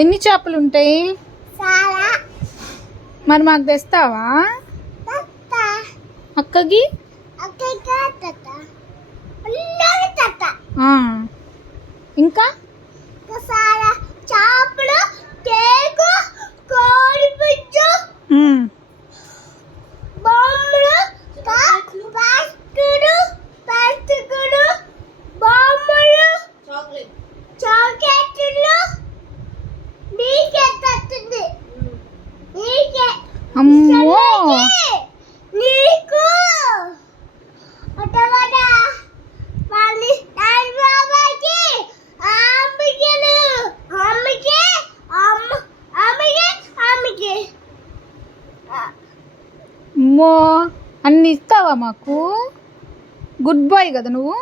ఎన్ని చేపలు ఉంటాయి? మరి మాకు తెస్తావా? అక్కకి ఇంకా చేపలు, కేకు, కోడి పుంజు, బొమ్మలు, ప్లాస్టికులు, బొమ్మలు, చాక్లెట్లు. నీకే తట్టింది, నీకే. అమ్మో నీకు అటవడా మళ్ళీ బాబాకి అమ్మకిలు అమ్మకి అమ్మకి అమ్మో అన్ని ఇస్తావా మాకు? గుడ్ బాయ్ కదా నువ్వు.